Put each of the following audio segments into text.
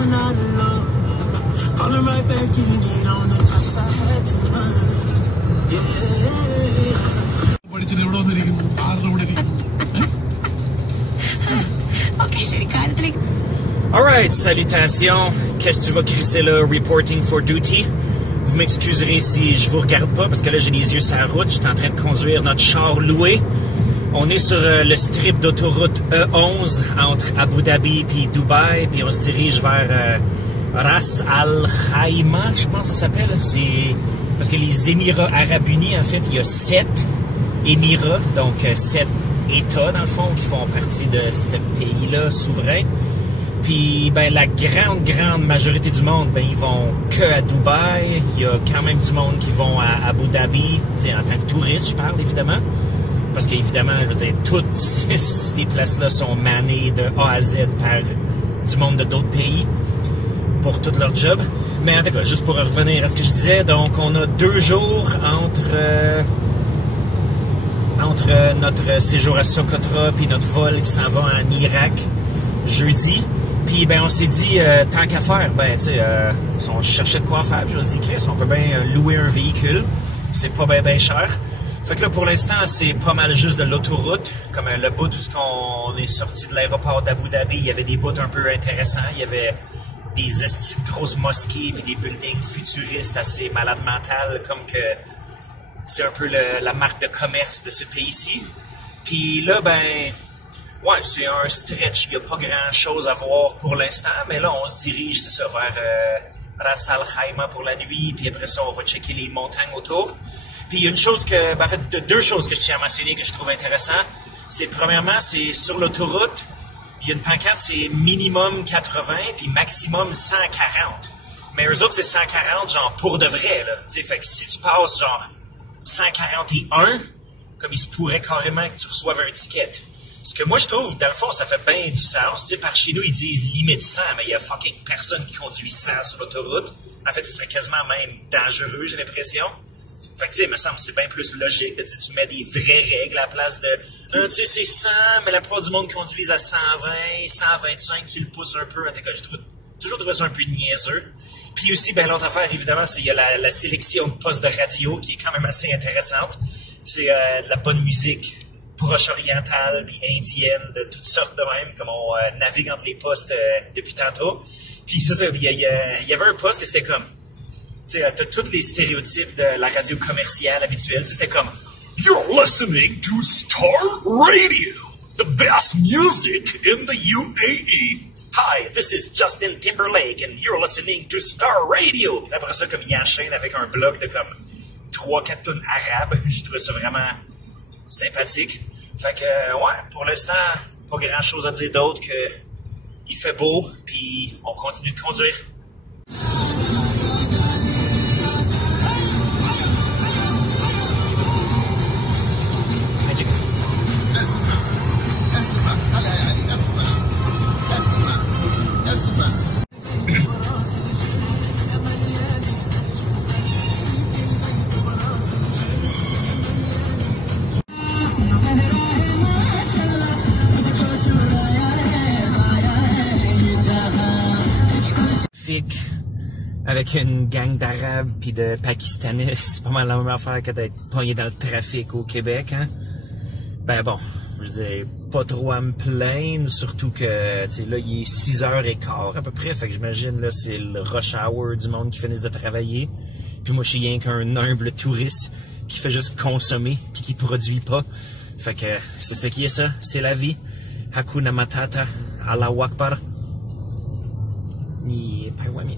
when I love. Calling right back, you need on the nights I had to run. പഠിച്ചിട്ട് എവിടെ വന്നിരിക്കുന്നു ആരുടെ കൂടെ ഇരിക്കുന്നു ഓക്കേ ശരി കാര്യത്തിലേക്ക്. Alright, salutations. Qu'est-ce que tu vas crisser là, reporting for duty? Vous m'excuserez si je vous regarde pas parce que là j'ai les yeux sur la route. J'étais en train de conduire notre char loué. On est sur le strip d'autoroute E11 entre Abu Dhabi puis Dubaï, puis on se dirige vers Ras Al Khaimah, je pense que ça s'appelle. C'est parce que les Émirats Arabes Unis, en fait, il y a 7 Émirats, donc 7 États dans le fond qui font partie de ce pays-là souverain. Puis, ben, la grande majorité du monde, ben, ils vont que à Dubaï. Il y a quand même du monde qui vont à Abu Dhabi, tu sais, en tant que touriste, je parle, évidemment. Parce qu'évidemment, je veux dire, toutes ces places-là sont manées de A à Z par du monde de d'autres pays pour tout leur job. Mais en tout cas, juste pour revenir à ce que je disais, donc, on a 2 jours entre notre séjour à Socotra puis notre vol qui s'en va en Irak jeudi. Puis, ben, on s'est dit, tant qu'à faire, ben, tu sais, on cherchait de quoi faire. Puis, on s'est dit, Chris, on peut bien louer un véhicule. C'est pas bien cher. Fait que là, pour l'instant, c'est pas mal juste de l'autoroute. Comme le bout où on est sorti de l'aéroport d'Abu Dhabi, il y avait des bouts un peu intéressants. Il y avait des grosses mosquées puis des buildings futuristes assez malades mentales, comme que c'est un peu la marque de commerce de ce pays-ci. Puis là, ben... ouais, c'est un stretch. Il n'y a pas grand-chose à voir pour l'instant, mais là, on se dirige, c'est ça, vers Ras Al Khaimah pour la nuit, puis après ça, on va checker les montagnes autour. Puis il y a une chose que, ben, en fait, 2 choses que je tiens à mentionner que je trouve intéressant. C'est, premièrement, c'est sur l'autoroute, il y a une pancarte, c'est minimum 80, puis maximum 140. Mais eux autres, c'est 140, genre, pour de vrai, là. Tu sais, fait que si tu passes, genre, 141, comme il se pourrait carrément que tu reçoives un ticket. Ce que moi, je trouve, dans le fond, ça fait bien du sens. Tu sais, par chez nous, ils disent limite 100, mais il y a fucking personne qui conduit 100 sur l'autoroute. En fait, ce serait quasiment même dangereux, j'ai l'impression. Fait que, tu sais, il me semble que c'est bien plus logique de dire tu mets des vraies règles à la place de tu sais, c'est 100, mais la plupart du monde conduise à 120, 125, tu le pousses un peu. En tout cas, j'ai toujours trouvé ça un peu niaiseux. Puis aussi, ben, l'autre affaire, évidemment, c'est il y a la sélection de postes de radio qui est quand même assez intéressante. C'est de la bonne musique proche-orientale puis indienne, de toutes sortes de même, comme on navigue entre les postes depuis tantôt. Puis c'est ça, il y avait un poste que c'était comme... Tu sais, t'as tous les stéréotypes de la radio commerciale habituelle. C'était comme « You're listening to Star Radio, the best music in the UAE. Hi, this is Justin Timberlake and you're listening to Star Radio. » Puis après ça, comme il enchaîne avec un bloc de comme 3-4 tunes arabes. Je trouvais ça vraiment sympathique. Fait que, ouais, pour l'instant, pas grand-chose à dire d'autre que il fait beau, puis on continue de conduire. Avec une gang d'Arabes puis de Pakistanais, c'est pas mal la même affaire que d'être pogné dans le trafic au Québec, hein? Ben bon, je veux dire, pas trop à me plaindre, surtout que, tu sais, là, il est 6h15 à peu près, fait que j'imagine, là, c'est le rush hour du monde qui finissent de travailler. Puis moi, je suis rien qu'un humble touriste qui fait juste consommer puis qui produit pas. Fait que c'est ce qui est ça, c'est la vie. Hakuna Matata, Allahu Akbar. Ni Paiwami.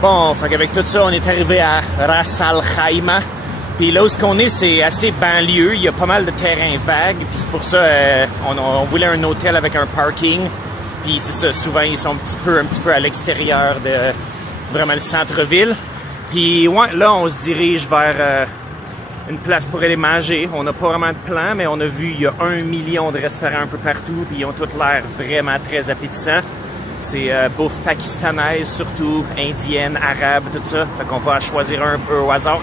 Bon, fait qu'avec tout ça, on est arrivé à Ras Al Khaimah. Puis là où on est, c'est assez banlieue. Il y a pas mal de terrains vagues. Puis c'est pour ça on voulait un hôtel avec un parking. Puis c'est ça, souvent ils sont un petit peu à l'extérieur de vraiment le centre-ville. Puis ouais, là on se dirige vers une place pour aller manger. On n'a pas vraiment de plan, mais on a vu il y a 1 million de restaurants un peu partout. Puis ils ont tous l'air vraiment très appétissants. C'est bouffe pakistanaise surtout, indienne, arabe, tout ça. Fait qu'on va choisir un peu au hasard.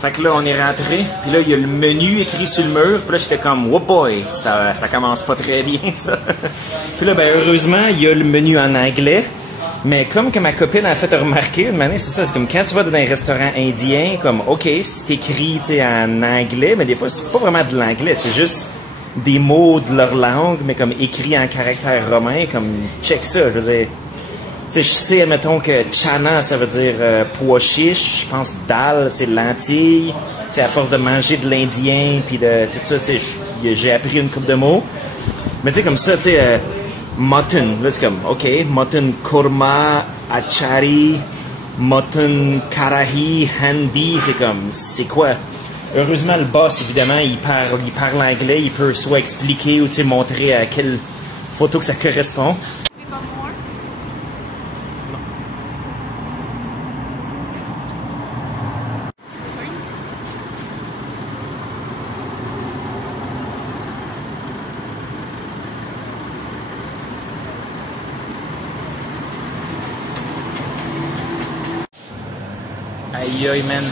Fait que là, on est rentré, puis là, il y a le menu écrit sur le mur, puis là, j'étais comme, oh boy, ça commence pas très bien, ça. Puis là, ben, heureusement, il y a le menu en anglais, mais comme que ma copine a fait remarquer, une manière, c'est ça, c'est comme quand tu vas dans un restaurant indien, comme, OK, c'est écrit, tu sais, en anglais, mais des fois, c'est pas vraiment de l'anglais, c'est juste des mots de leur langue, mais comme écrit en caractère romain, comme, check ça, je veux dire. Tu sais, je sais, admettons que chana, ça veut dire pois chiche. Je pense dal, c'est lentilles. Tu sais, à force de manger de l'indien, puis de tout ça, tu sais, j'ai appris une couple de mots. Mais tu sais, comme ça, tu sais, mutton, là, c'est comme, OK, mutton korma, achari, mutton karahi, handi, c'est comme, c'est quoi? Heureusement, le boss, évidemment, il parle anglais, il peut soit expliquer ou, tu sais, montrer à quelle photo que ça correspond. Aïe aïe man,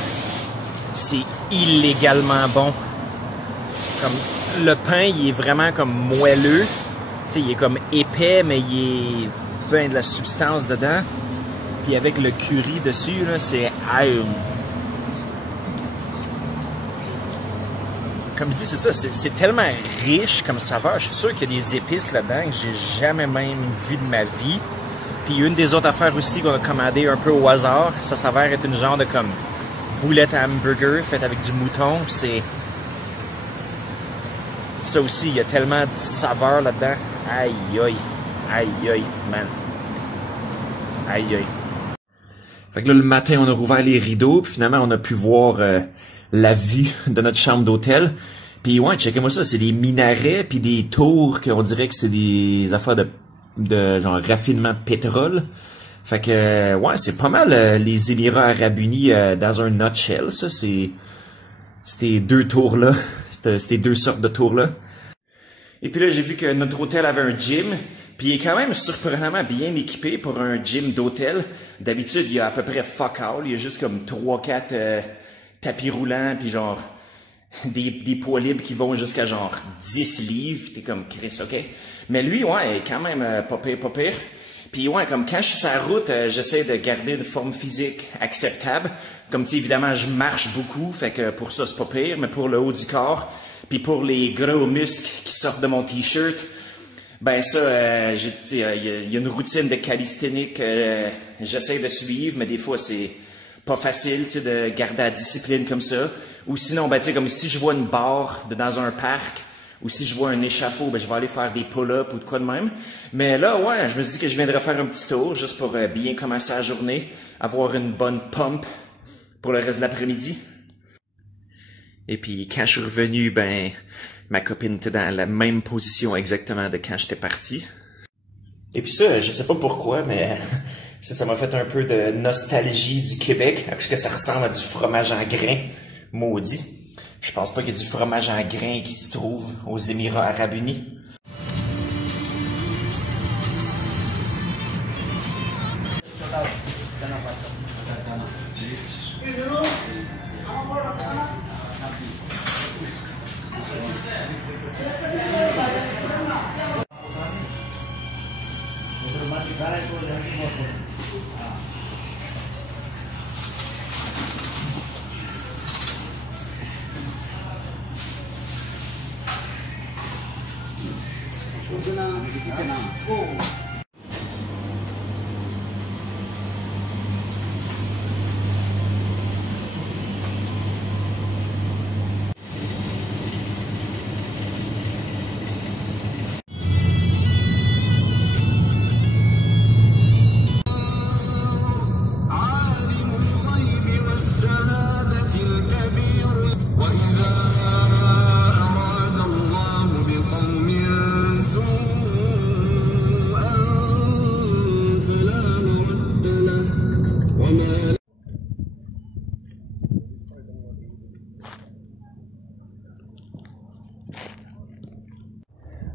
c'est illégalement bon. Comme le pain, il est vraiment comme moelleux. Tu sais, il est comme épais, mais il est plein de la substance dedans. Puis avec le curry dessus, là, c'est aïe. Comme je dis, c'est ça, c'est tellement riche comme saveur. Je suis sûr qu'il y a des épices là-dedans que j'ai jamais même vu de ma vie. Puis une des autres affaires aussi qu'on a commandé un peu au hasard, ça s'avère être une genre de comme boulette à hamburger faite avec du mouton. C'est ça aussi, il y a tellement de saveur là-dedans. Aïe aïe, aïe aïe, man. Aïe aïe. Fait que là, le matin, on a rouvert les rideaux, puis finalement, on a pu voir la vue de notre chambre d'hôtel. Puis ouais, checkez-moi ça, c'est des minarets, puis des tours qu'on dirait que c'est des affaires de genre raffinement de pétrole. Fait que ouais, c'est pas mal les Émirats Arabes Unis dans un nutshell, ça. C'est ces deux tours-là, ces deux sortes de tours-là. Et puis là, j'ai vu que notre hôtel avait un gym, puis il est quand même surprenamment bien équipé pour un gym d'hôtel. D'habitude, il y a à peu près fuck all, il y a juste comme 3-4 tapis roulants, puis genre des poids libres qui vont jusqu'à genre 10 livres, puis t'es comme Chris, OK? Mais lui, ouais, quand même pas pire, pas pire. Puis ouais, comme quand je suis sur la route, j'essaie de garder une forme physique acceptable. Comme tu sais, évidemment, je marche beaucoup, fait que pour ça, c'est pas pire, mais pour le haut du corps, puis pour les gros muscles qui sortent de mon t-shirt, ben ça, il y a une routine de calisthénique j'essaie de suivre, mais des fois, c'est pas facile, tu sais, de garder la discipline comme ça. Ou sinon, ben tu sais, comme si je vois une barre dans un parc, ou si je vois un échafaud, ben je vais aller faire des pull-ups ou de quoi de même. Mais là, ouais, je me suis dit que je viendrais faire un petit tour, juste pour bien commencer la journée, avoir une bonne pump pour le reste de l'après-midi. Et puis, quand je suis revenu, ben, ma copine était dans la même position exactement de quand j'étais parti. Et puis ça, je sais pas pourquoi, mais ça m'a fait un peu de nostalgie du Québec, parce que ça ressemble à du fromage en grains, maudit. Je pense pas qu'il y ait du fromage en grains qui se trouve aux Émirats Arabes Unis.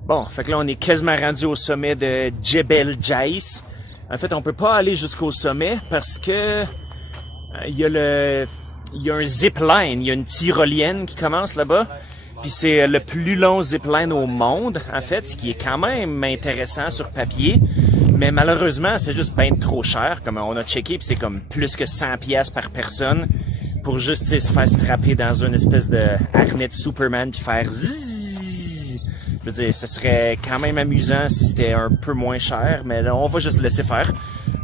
Bon, fait que là, on est quasiment rendu au sommet de Jebel Jais. En fait, on peut pas aller jusqu'au sommet parce que il y a un zipline, il y a une tyrolienne qui commence là-bas. Puis c'est le plus long zipline au monde, en fait, ce qui est quand même intéressant sur papier. Mais malheureusement, c'est juste ben trop cher. Comme on a checké, puis c'est comme plus que 100 pièces par personne pour juste se faire strapper dans une espèce de harnais de Superman puis faire zzzz. Je veux dire, ce serait quand même amusant si c'était un peu moins cher, mais là, on va juste le laisser faire.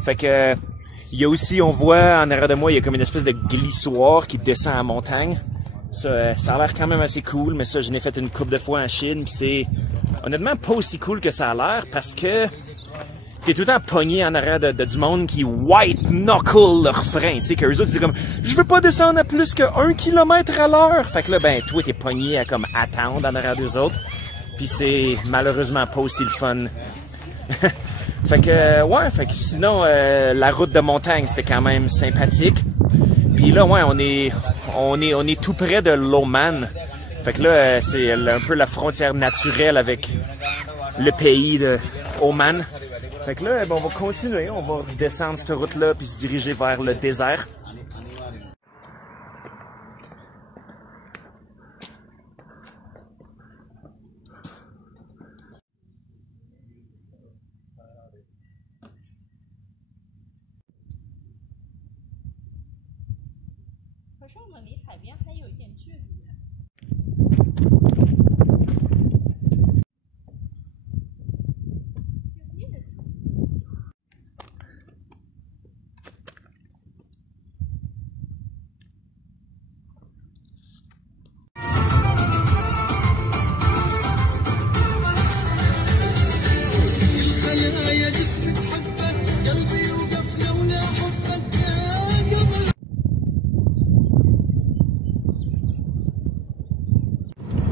Fait que il y a aussi, on voit en arrière de moi, il y a comme une espèce de glissoire qui descend à la montagne. Ça a l'air quand même assez cool, mais ça, je l'ai fait une couple de fois en Chine, puis c'est honnêtement pas aussi cool que ça a l'air parce que t'es tout le temps pogné en arrière de du monde qui white knuckle leur frein, tu sais, qu'eux autres, c'est comme, je veux pas descendre à plus que 1 km à l'heure. Fait que là, ben, toi, t'es pogné à comme attendre en arrière des autres. Puis c'est malheureusement pas aussi le fun. Fait que, ouais, fait que sinon, la route de montagne, c'était quand même sympathique. Puis là, ouais, on est tout près de l'Oman. Fait que là, c'est un peu la frontière naturelle avec le pays de Oman. Fait que là, ben, on va continuer, on va descendre cette route-là puis se diriger vers le désert. خلايا جسمي تحبك قلبي يوقف لولا حبك يا قمر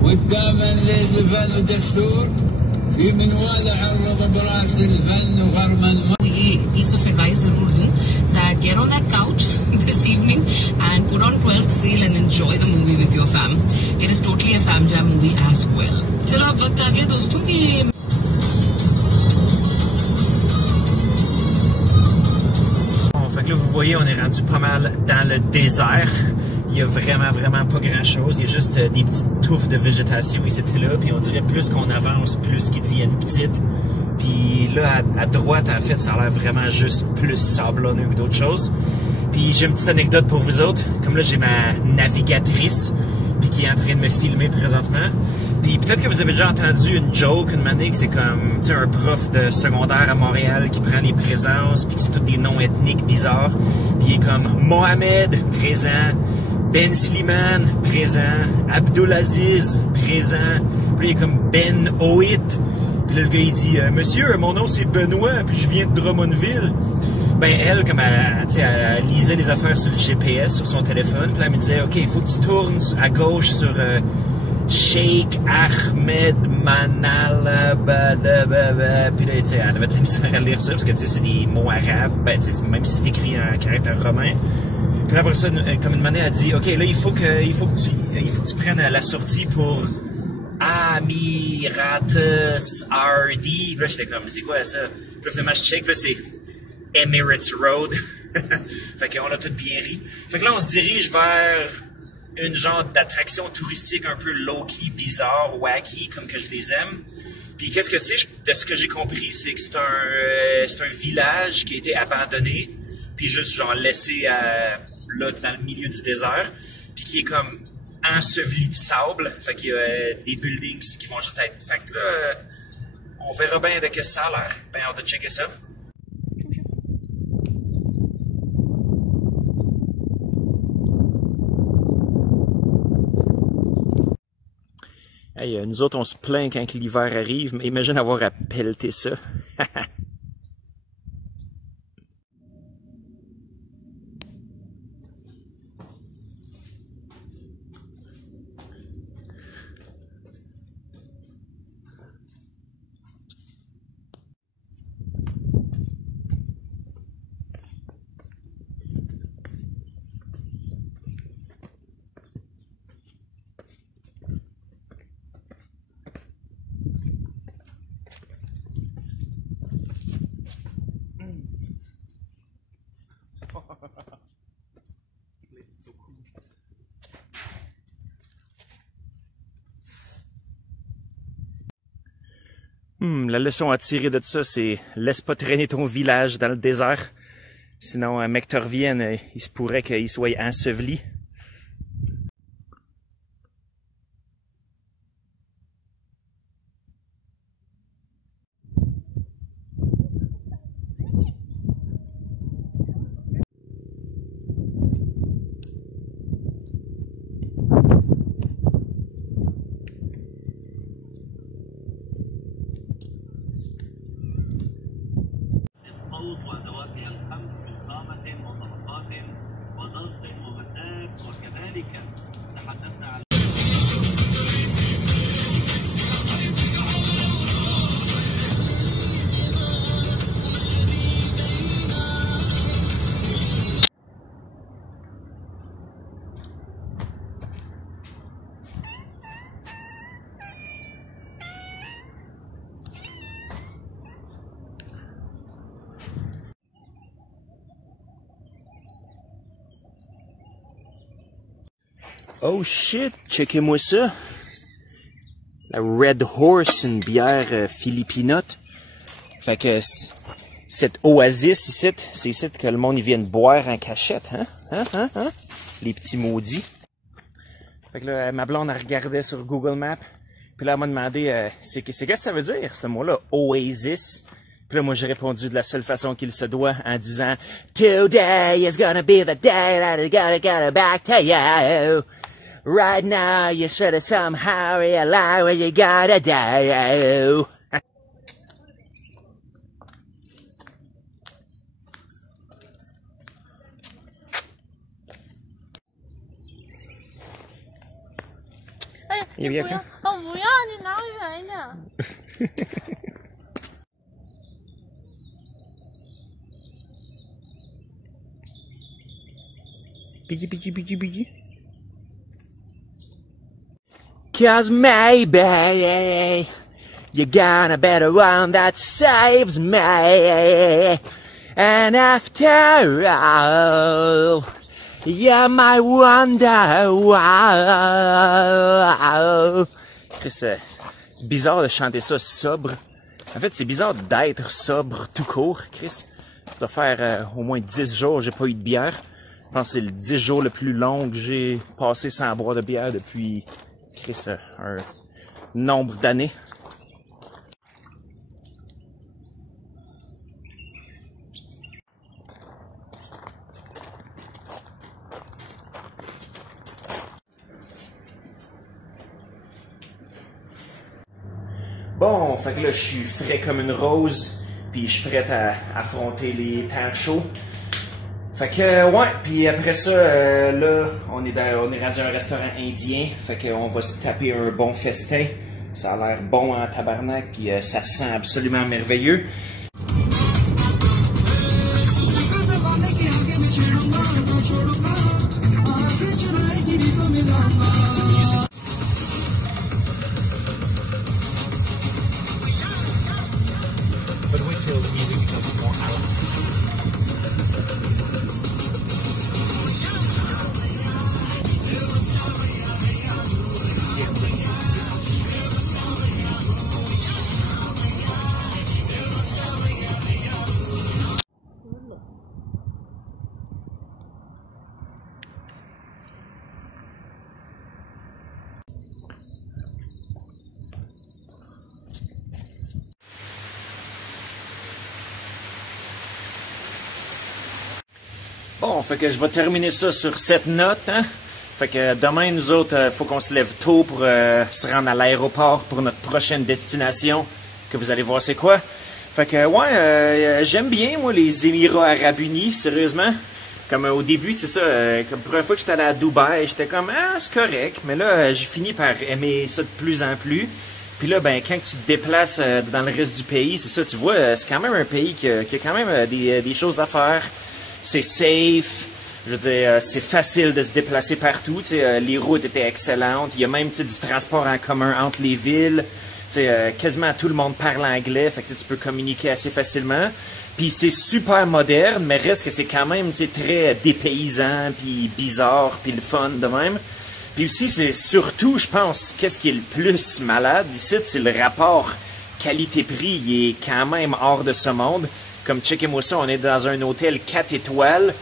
والدائما لزفن ودستور في منوال عرض براس الفن وغرما ये piece of advice जरूर दूं that get on that couch this evening and put on 12th Fail and enjoy the movie with your fam. It is totally a fam jam movie as well. चलो अब वक्त आ गया दोस्तों कि Bon, fait que là, vous voyez, on est rendu pas mal dans le désert. Il y a vraiment pas grand-chose. Il y a juste des petites touffes de végétation ici et là. Puis on dirait plus qu'on avance, plus qu'ils deviennent petites. Puis là, à droite, en fait, ça a l'air vraiment juste plus sablonneux que d'autres choses. Puis j'ai une petite anecdote pour vous autres. Comme là, j'ai ma navigatrice, puis qui est en train de me filmer présentement. Puis peut-être que vous avez déjà entendu une joke, une manière que c'est comme, tu sais, un prof de secondaire à Montréal qui prend les présences, puis que c'est tous des noms ethniques bizarres. Puis il est comme Mohamed, présent. Ben Slimane, présent. Abdulaziz, présent. Puis il est comme Ben Oit. Puis là, le gars, il dit « Monsieur, mon nom, c'est Benoît, puis je viens de Drummondville. » Ben, elle, comme elle lisait les affaires sur le GPS, sur son téléphone, puis là, elle me disait « OK, il faut que tu tournes à gauche sur Sheikh Ahmed Manal... » Puis là, tu sais, elle avait de la misère à lire ça, parce que, tu sais, c'est des mots arabes, ben, tu sais, même si c'est écrit en caractère romain. Puis après ça, comme une manière, elle dit « OK, là, il faut que tu prennes la sortie pour... Amiratus RD. Puis là, j'étais comme, c'est quoi ça? Puis là, finalement, je check, là, c'est Emirates Road. Fait qu'on a tout bien ri. Fait que là, on se dirige vers une genre d'attraction touristique un peu low-key, bizarre, wacky, comme que je les aime. Puis qu'est-ce que c'est? De ce que j'ai compris, c'est que c'est un village qui a été abandonné, puis juste genre laissé là, dans le milieu du désert, puis qui est comme enseveli de sable, fait qu'il y a des buildings qui vont juste être... Fait que là, on verra bien de que ça a l'air. Ben hâte de checker ça. Hey, nous autres, on se plaint quand l'hiver arrive, mais imagine avoir à pelleter ça. La leçon à tirer de ça, c'est laisse pas traîner ton village dans le désert. Sinon, un mec te revienne, il se pourrait qu'il soit enseveli. الصوت وأدواتها الخمس من قامة وطبقات وضغط ومساك وكذلك تحدثنا عن Oh shit, checkez-moi ça. La Red Horse, une bière philippinote. Fait que cette oasis ici, c'est ici que le monde vient de boire en cachette, hein? Les petits maudits. Fait que là, ma blonde, elle regardait sur Google Maps. Puis là, elle m'a demandé, qu'est-ce que ça veut dire, ce mot-là, oasis? Puis là, moi, j'ai répondu de la seule façon qu'il se doit, en disant, Today is gonna be the day that is gonna get back to you. Right now, you should have somehow realized what you gotta do.你不要，我不要，你拿远一点。Piggy. Cause maybe you're gonna better one that saves me. And after all, you might wonder why. Chris, c'est bizarre de chanter ça sobre. En fait, c'est bizarre d'être sobre tout court, Chris. Ça doit faire au moins 10 jours que j'ai pas eu de bière. Je pense que c'est le 10 jours le plus long que j'ai passé sans boire de bière depuis, Chris, un nombre d'années. Bon, fait que là, je suis frais comme une rose, puis je suis prêt à affronter les temps chauds. Fait que, ouais, puis après ça, là, on est rendu à un restaurant indien, fait qu'on va se taper un bon festin. Ça a l'air bon en tabarnak, puis ça sent absolument merveilleux. But wait till the music becomes more out. Bon, fait que je vais terminer ça sur cette note, hein. Fait que demain, nous autres, faut qu'on se lève tôt pour se rendre à l'aéroport pour notre prochaine destination, que vous allez voir c'est quoi. Fait que, ouais, j'aime bien, moi, les Émirats Arabes Unis, sérieusement. Comme au début, c'est ça, comme la première fois que j'étais allé à Dubaï, j'étais comme, ah, c'est correct. Mais là, j'ai fini par aimer ça de plus en plus. Puis là, ben, quand tu te déplaces dans le reste du pays, c'est ça, tu vois, c'est quand même un pays qui a quand même des choses à faire. C'est safe, je veux dire, c'est facile de se déplacer partout, tu sais, les routes étaient excellentes, il y a même, tu sais, du transport en commun entre les villes, tu sais, quasiment tout le monde parle anglais, fait que tu peux communiquer assez facilement, puis c'est super moderne, mais reste que c'est quand même, tu sais, très dépaysant, puis bizarre, puis le fun de même. Puis aussi, c'est surtout, je pense, qu'est-ce qui est le plus malade ici, c'est le rapport qualité-prix, il est quand même hors de ce monde. Comme checkez-moi ça, on est dans un hôtel 4 étoiles.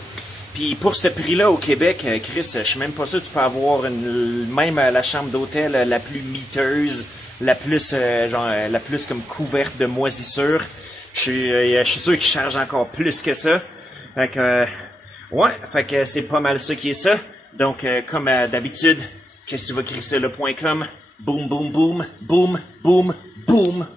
Puis pour ce prix-là au Québec, Chris, je suis même pas sûr que tu peux avoir même la chambre d'hôtel la plus miteuse, la plus la plus comme couverte de moisissures. Je suis sûr qu'ils chargent encore plus que ça. Fait que fait que c'est pas mal ça qui est ça. Donc comme d'habitude, qu'est-ce que tu vas crisser le .com? Boum boum boum boum boum boum.